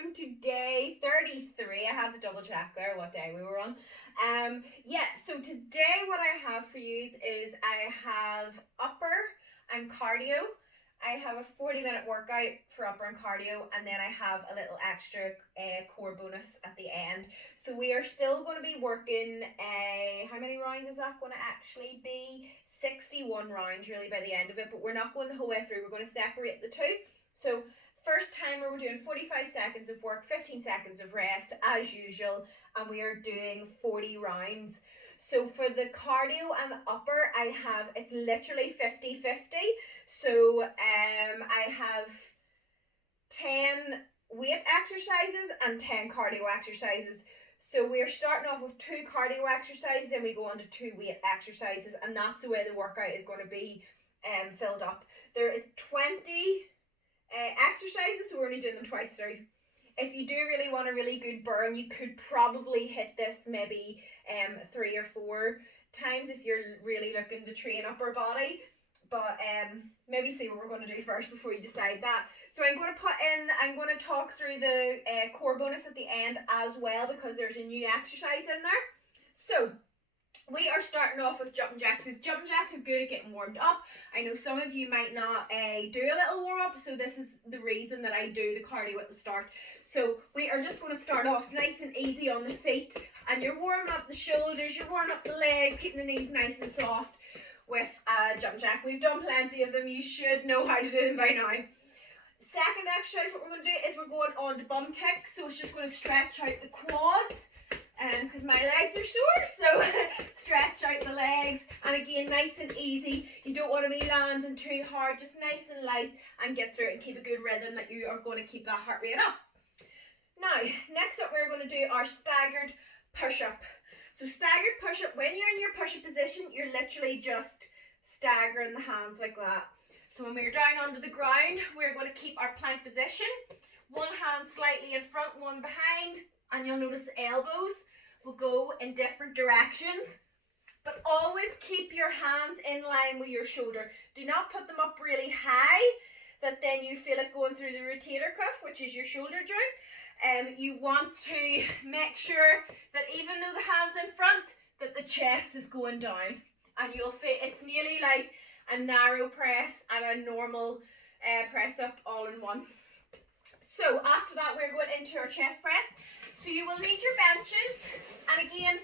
welcome to day 33. I had to double check there what day we were on. So today what I have for you is I have upper and cardio. I have a 40-minute workout for upper and cardio, and then I have a little extra core bonus at the end. So we are still going to be working, how many rounds is that going to actually be? 61 rounds really by the end of it, but we're not going the whole way through. We're going to separate the two. So first timer, we're doing 45 seconds of work, 15 seconds of rest as usual, and we are doing 40 rounds. So for the cardio and the upper, it's literally 50-50. So I have 10 weight exercises and 10 cardio exercises. So we're starting off with 2 cardio exercises, and we go on to 2 weight exercises, and that's the way the workout is going to be filled up. There is 20 exercises, so we're only doing them twice through. If you do really want a really good burn, you could probably hit this maybe 3 or 4 times if you're really looking to train upper body. But maybe see what we're going to do first before you decide that. So I'm going to talk through the core bonus at the end as well, because there's a new exercise in there. So we are starting off with jumping jacks, because jumping jacks are good at getting warmed up. I know some of you might not do a little warm up, so this is the reason that I do the cardio at the start. So we are just going to start off nice and easy on the feet, and you're warming up the shoulders, you're warming up the legs, keeping the knees nice and soft with a jump jack. We've done plenty of them. You should know how to do them by now. Second exercise, what we're going to do is we're going on to bum kicks. So it's just going to stretch out the quads, because my legs are sore, so stretch out the legs. And again, nice and easy. You don't want to be landing too hard, just nice and light, and get through it and keep a good rhythm that you are going to keep that heart rate up. Now, next up we're going to do our staggered push-up. So staggered push-up, when you're in your push-up position, you're literally just staggering the hands like that. So when we're down onto the ground, we're going to keep our plank position. One hand slightly in front, one behind, and you'll notice the elbows will go in different directions. But always keep your hands in line with your shoulder. Do not put them up really high, that then you feel it going through the rotator cuff, which is your shoulder joint. You want to make sure that even though the hand's in front, that the chest is going down, and you'll feel it's nearly like a narrow press and a normal press up all in one. So after that, we're going into our chest press. So you will need your benches, and again,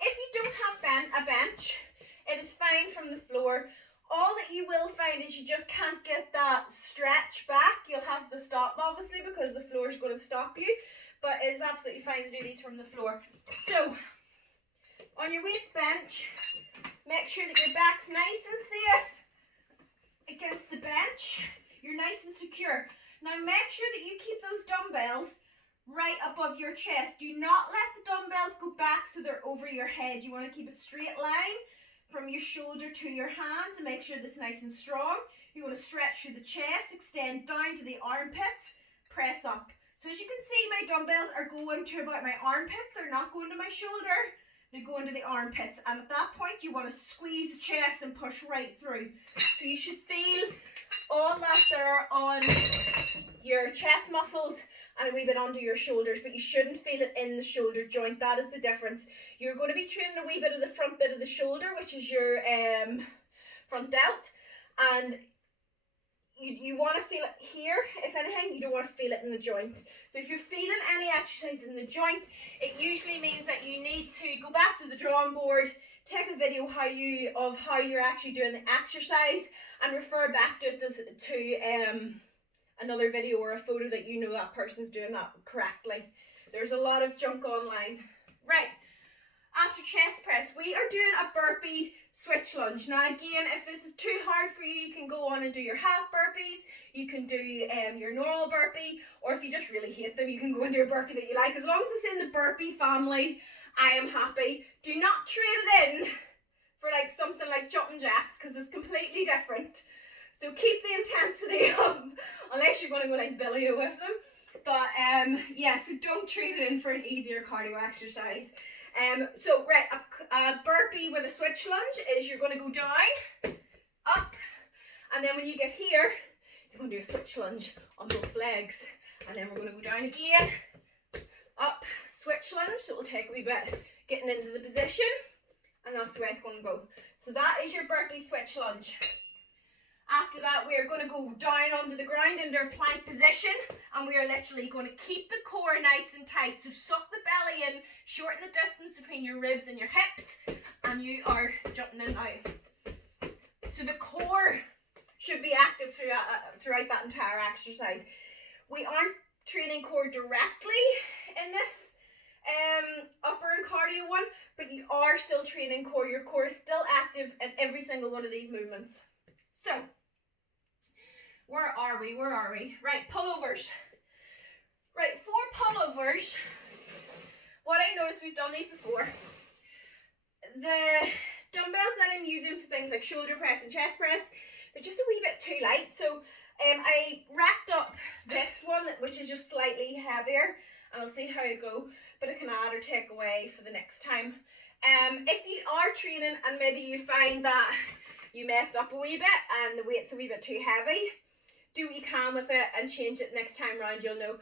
if you don't have a bench, it is fine from the floor. All that you will find is you just can't get that stretch back. You'll have to stop, obviously, because the floor is going to stop you. But it is absolutely fine to do these from the floor. So, on your weights bench, make sure that your back's nice and safe against the bench. You're nice and secure. Now, make sure that you keep those dumbbells right above your chest. Do not let the dumbbells go back so they're over your head. You want to keep a straight line from your shoulder to your hand to make sure this is nice and strong. You want to stretch through the chest, extend down to the armpits, press up. So as you can see, my dumbbells are going to about my armpits. They're not going to my shoulder. They're going to the armpits. And at that point, you want to squeeze the chest and push right through. So you should feel all that there on your chest muscles and a wee bit onto your shoulders, but you shouldn't feel it in the shoulder joint. That is the difference. You're going to be training a wee bit of the front bit of the shoulder, which is your front delt, and you want to feel it here. If anything, you don't want to feel it in the joint. So if you're feeling any exercise in the joint, it usually means that you need to go back to the drawing board, take a video of how you're actually doing the exercise, and refer back to another video or a photo that you know that person's doing that correctly. There's a lot of junk online. Right, after chest press, we are doing a burpee switch lunge. Now again, if this is too hard for you, you can go on and do your half burpees. You can do your normal burpee, or if you just really hate them, you can go and do a burpee that you like. As long as it's in the burpee family, I am happy. Do not trade it in for like something like jumping jacks, because it's completely different. So keep the intensity up, unless you're going to go like Billy with them. But yeah, so don't trade it in for an easier cardio exercise. So right, a burpee with a switch lunge is you're going to go down, up, and then when you get here, you're going to do a switch lunge on both legs. And then we're going to go down again, up, switch lunge. So it'll take a wee bit getting into the position, and that's the way it's going to go. So that is your burpee switch lunge. After that, we are going to go down onto the ground into our plank position, and we are literally going to keep the core nice and tight. So suck the belly in, shorten the distance between your ribs and your hips, and you are jumping in and out. So the core should be active throughout that entire exercise. We aren't training core directly in this upper and cardio one, but you are still training core. Your core is still active in every single one of these movements. So, where are we? Right, pullovers. Right, for pullovers, what I noticed, we've done these before. The dumbbells that I'm using for things like shoulder press and chest press, they're just a wee bit too light. So I racked up this one, which is just slightly heavier, and I'll see how it go, but I can add or take away for the next time. If you are training and maybe you find that you messed up a wee bit and the weight's a wee bit too heavy, do what you can with it and change it next time round. You'll know.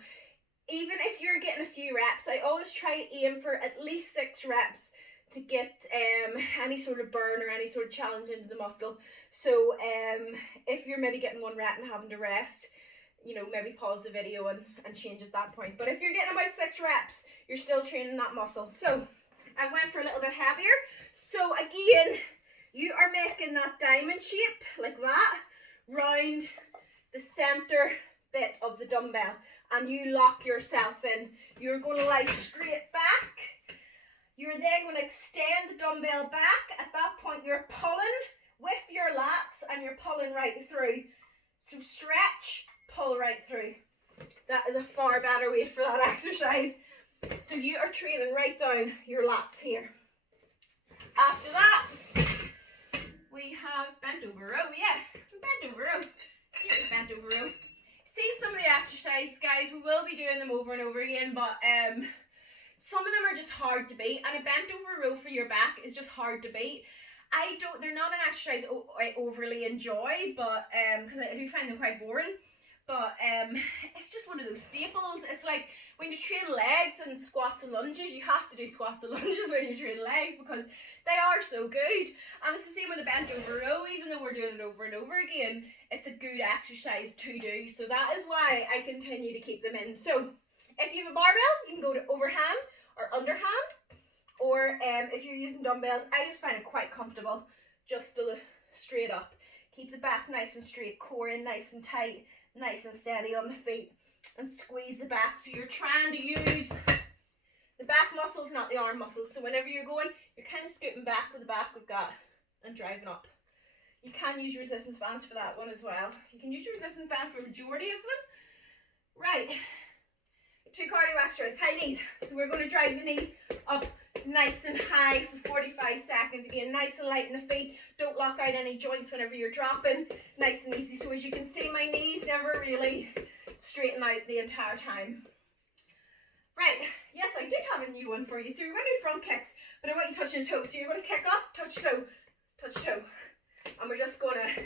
Even if you're getting a few reps, I always try to aim for at least 6 reps to get any sort of burn or any sort of challenge into the muscle. So if you're maybe getting 1 rep and having to rest, you know, maybe pause the video and change at that point. But if you're getting about 6 reps, you're still training that muscle. So I went for a little bit heavier. So again, you are making that diamond shape like that round the center bit of the dumbbell, and you lock yourself in. You're going to lie straight back. You're then going to extend the dumbbell back. At that point, you're pulling with your lats and you're pulling right through. So stretch, pull right through. That is a far better weight for that exercise. So you are training right down your lats here. After that, we have bent over row. Yeah, bent over row. Bent over row. See some of the exercises, guys. We will be doing them over and over again, but some of them are just hard to beat, and a bent over row for your back is just hard to beat. They're not an exercise I overly enjoy, but because I do find them quite boring. But it's just one of those staples. It's like when you train legs and squats and lunges, you have to do squats and lunges when you train legs because they are so good. And it's the same with the bent over row. Even though we're doing it over and over again, it's a good exercise to do. So that is why I continue to keep them in. So if you have a barbell, you can go to overhand or underhand. Or if you're using dumbbells, I just find it quite comfortable just to look straight up. Keep the back nice and straight, core in nice and tight, nice and steady on the feet, and squeeze the back. So you're trying to use the back muscles, not the arm muscles. So whenever you're going, you're kind of scooting back with the back like that and driving up. You can use your resistance bands for that one as well. You can use your resistance band for a majority of them. Right. 2 cardio exercises, high knees. So we're going to drive the knees up nice and high for 45 seconds. Again, nice and light in the feet. Don't lock out any joints whenever you're dropping. Nice and easy. So as you can see, my knees never really straighten out the entire time. Right, yes, I did have a new one for you. So you're going to do front kicks, but I want you touching the toe. So you're going to kick up, touch toe, touch toe. And we're just going to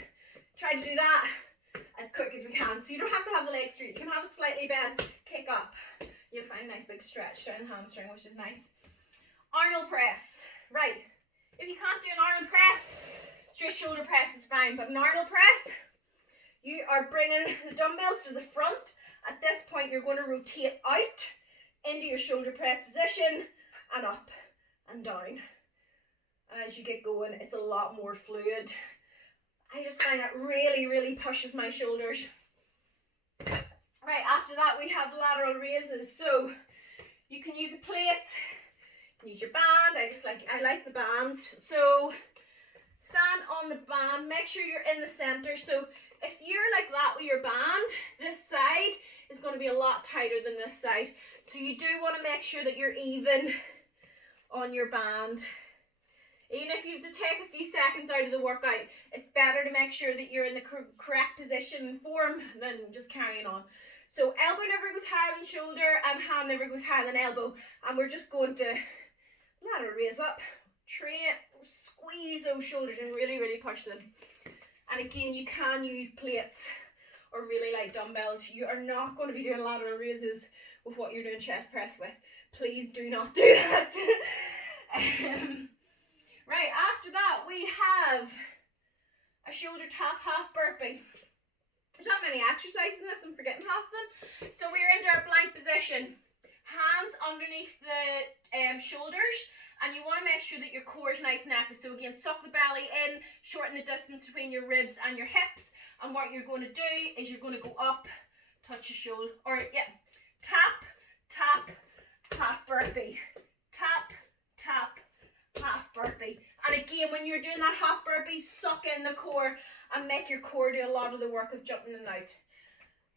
try to do that as quick as we can. So you don't have to have the legs straight. You can have it slightly bent, kick up. You'll find a nice big stretch down the hamstring, which is nice. Arnold press. Right. If you can't do an Arnold press, just shoulder press is fine. But an Arnold press, you are bringing the dumbbells to the front. At this point, you're going to rotate out into your shoulder press position and up and down. And as you get going, it's a lot more fluid. I just find that really, really pushes my shoulders. Right, after that we have lateral raises. So you can use a plate, you can use your band. I like the bands. So stand on the band, make sure you're in the center. So if you're like that with your band, this side is going to be a lot tighter than this side. So you do want to make sure that you're even on your band. Even if you have to take a few seconds out of the workout, it's better to make sure that you're in the correct position and form than just carrying on. So elbow never goes higher than shoulder and hand never goes higher than elbow. And we're just going to lateral raise up, squeeze those shoulders and really, really push them. And again, you can use plates or really light dumbbells. You are not going to be doing lateral raises with what you're doing chest press with. Please do not do that. Right, after that we have a shoulder tap half burpee. There's not many exercises in this, I'm forgetting half of them. So we're into our plank position. Hands underneath the shoulders, and you want to make sure that your core is nice and active. So again, suck the belly in, shorten the distance between your ribs and your hips. And what you're going to do is you're going to go up, touch your shoulder, or yeah, tap, tap, half burpee. Tap, tap, half burpee. And again, when you're doing that half burpee, suck in the core and make your core do a lot of the work of jumping in and out.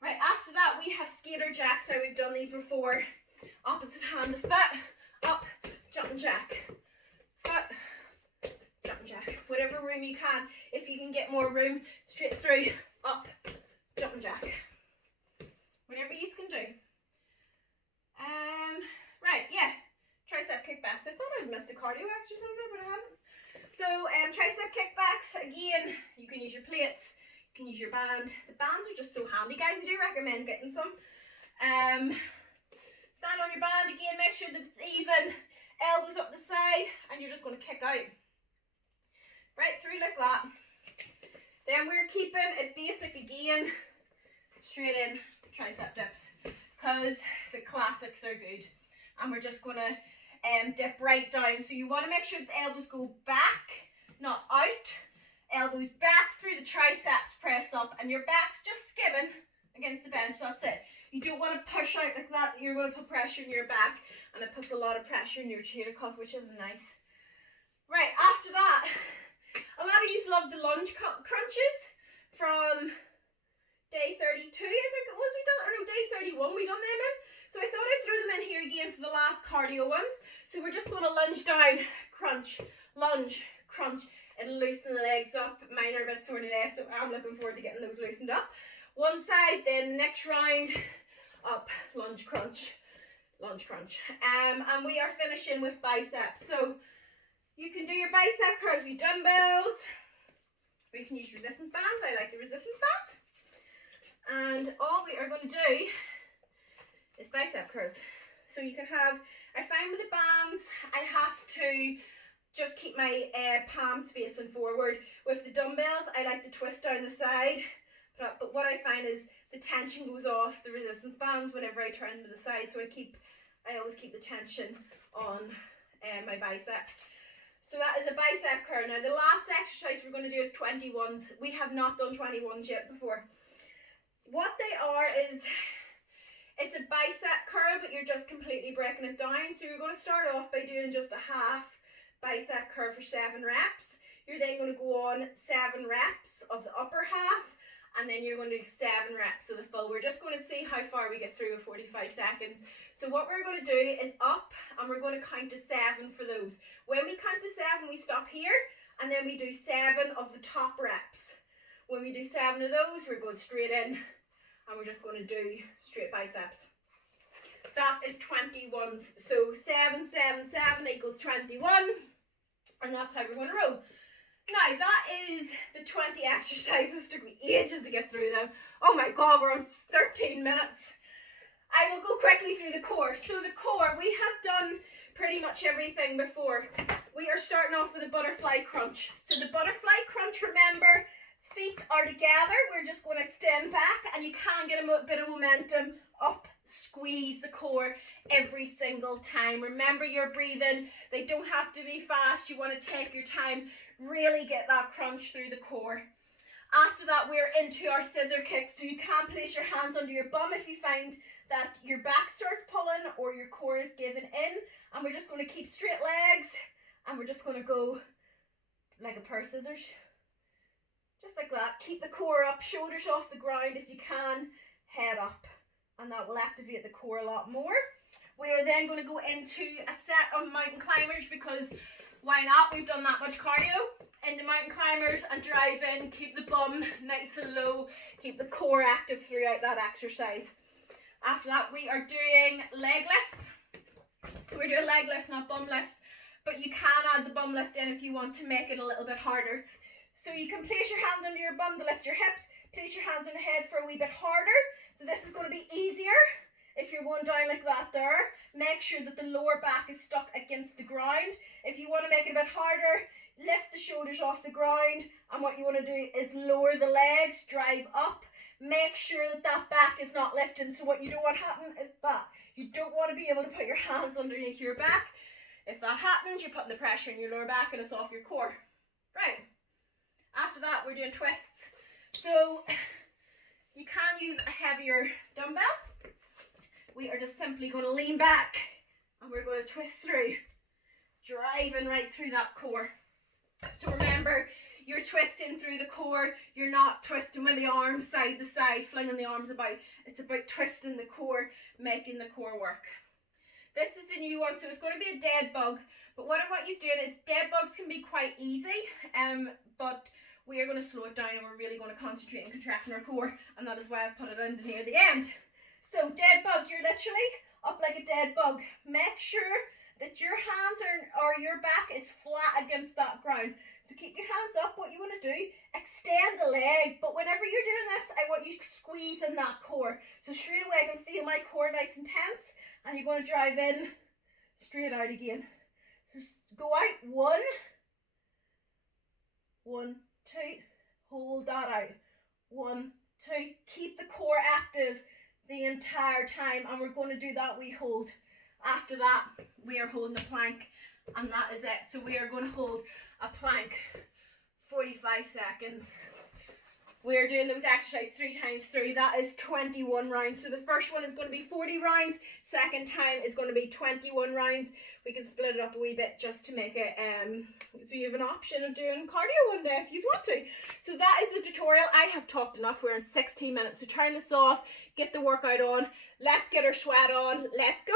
Right, after that we have skater jacks. So we've done these before. Opposite hand of foot, up, jumping jack. Foot, jumping jack. Whatever room you can. If you can get more room, straight through, up, jumping jack. Whatever you can do. Right, yeah. Tricep kickbacks. I thought I'd missed a cardio exercise there, but I hadn't. So, tricep kickbacks, again, you can use your plates, you can use your band. The bands are just so handy, guys. I do recommend getting some. Stand on your band again, make sure that it's even, elbows up the side, and you're just going to kick out. Right through like that. Then we're keeping it basic again, straight in tricep dips, because the classics are good. And we're just going to dip right down. So you want to make sure the elbows go back, not out. Elbows back through the triceps, press up, and your back's just skimming against the bench. That's it. You don't want to push out like that. You're going to put pressure in your back, and it puts a lot of pressure in your rotator cuff, which isn't nice. Right, after that, a lot of you love the lunge crunches from day 32, I think it was, we done, or no, day 31 we done them in. So I thought I'd throw them in here again for the last cardio ones. So we're just going to lunge down, crunch, lunge, crunch. It'll loosen the legs up. Mine are a bit sore today, so I'm looking forward to getting those loosened up. One side, then the next round, up, lunge, crunch, lunge, crunch. And we are finishing with biceps. So you can do your bicep curls with dumbbells, or you can use resistance bands. I like the resistance bands. And all we are going to do is bicep curls. So you can have, I find with the bands, I have to just keep my palms facing forward. With the dumbbells, I like to twist down the side. But what I find is the tension goes off the resistance bands whenever I turn to the side. So I always keep the tension on my biceps. So that is a bicep curl. Now the last exercise we're going to do is 21s. We have not done 21s yet before. What they are is, it's a bicep curl, but you're just completely breaking it down. So you're going to start off by doing just a half bicep curl for 7 reps. You're then going to go on 7 reps of the upper half, and then you're going to do 7 reps of the full. We're just going to see how far we get through with 45 seconds. So what we're going to do is up, and we're going to count to 7 for those. When we count to 7, we stop here, and then we do 7 of the top reps. When we do 7 of those, we're going straight in, and we're just going to do straight biceps. That is 21s. So 7, 7, 7 equals 21. And that's how we're going to roll. Now, that is the 20 exercises. Took me ages to get through them. Oh my God, we're on 13 minutes. I will go quickly through the core. So the core, we have done pretty much everything before. We are starting off with a butterfly crunch. So the butterfly crunch, remember, feet are together. We're just going to extend back, and you can get a bit of momentum up. Squeeze the core every single time. Remember your breathing. They don't have to be fast. You want to take your time. Really get that crunch through the core. After that, we're into our scissor kicks. So you can place your hands under your bum if you find that your back starts pulling or your core is giving in. And we're just going to keep straight legs, and we're just going to go like a pair of scissors. Just like that. Keep the core up, shoulders off the ground if you can, head up. And that will activate the core a lot more. We are then going to go into a set of mountain climbers, because why not? We've done that much cardio. Into mountain climbers and drive in. Keep the bum nice and low. Keep the core active throughout that exercise. After that, we are doing leg lifts. So we're doing leg lifts, not bum lifts. But you can add the bum lift in if you want to make it a little bit harder. So you can place your hands under your bum to lift your hips. Place your hands on the head for a wee bit harder. So this is going to be easier if you're going down like that there. Make sure that the lower back is stuck against the ground. If you want to make it a bit harder, lift the shoulders off the ground, and what you want to do is lower the legs, drive up. Make sure that that back is not lifting. So what you don't want to happen is that you don't want to be able to put your hands underneath your back. If that happens, you're putting the pressure in your lower back and it's off your core. Right. After that, we're doing twists. So you can use a heavier dumbbell. We are just simply going to lean back and we're going to twist through, driving right through that core. So remember, you're twisting through the core. You're not twisting with the arms side to side, flinging the arms about. It's about twisting the core, making the core work. This is the new one, so it's going to be a dead bug. But what I want you doing is, dead bugs can be quite easy, but we are going to slow it down and we're really going to concentrate on contracting our core, and that is why I've put it in near the end. So dead bug, you're literally up like a dead bug. Make sure that your hands or your back is flat against that ground. So keep your hands up. What you want to do, extend the leg, but whenever you're doing this, I want you to squeeze in that core. So straight away I can feel my core nice and tense, and you're going to drive in, straight out again. So go out, 1, 1, 2, hold that out, 1, 2, keep the core active the entire time, and we're going to do that wee hold. After that, we are holding a plank, and that is it. So we are going to hold a plank 45 seconds. We're doing those exercises 3 times 3. That is 21 rounds. So the first one is going to be 40 rounds. Second time is going to be 21 rounds. We can split it up a wee bit just to make it, so you have an option of doing cardio one day if you want to. So that is the tutorial. I have talked enough. We're in 16 minutes. So turn this off, get the workout on. Let's get our sweat on. Let's go.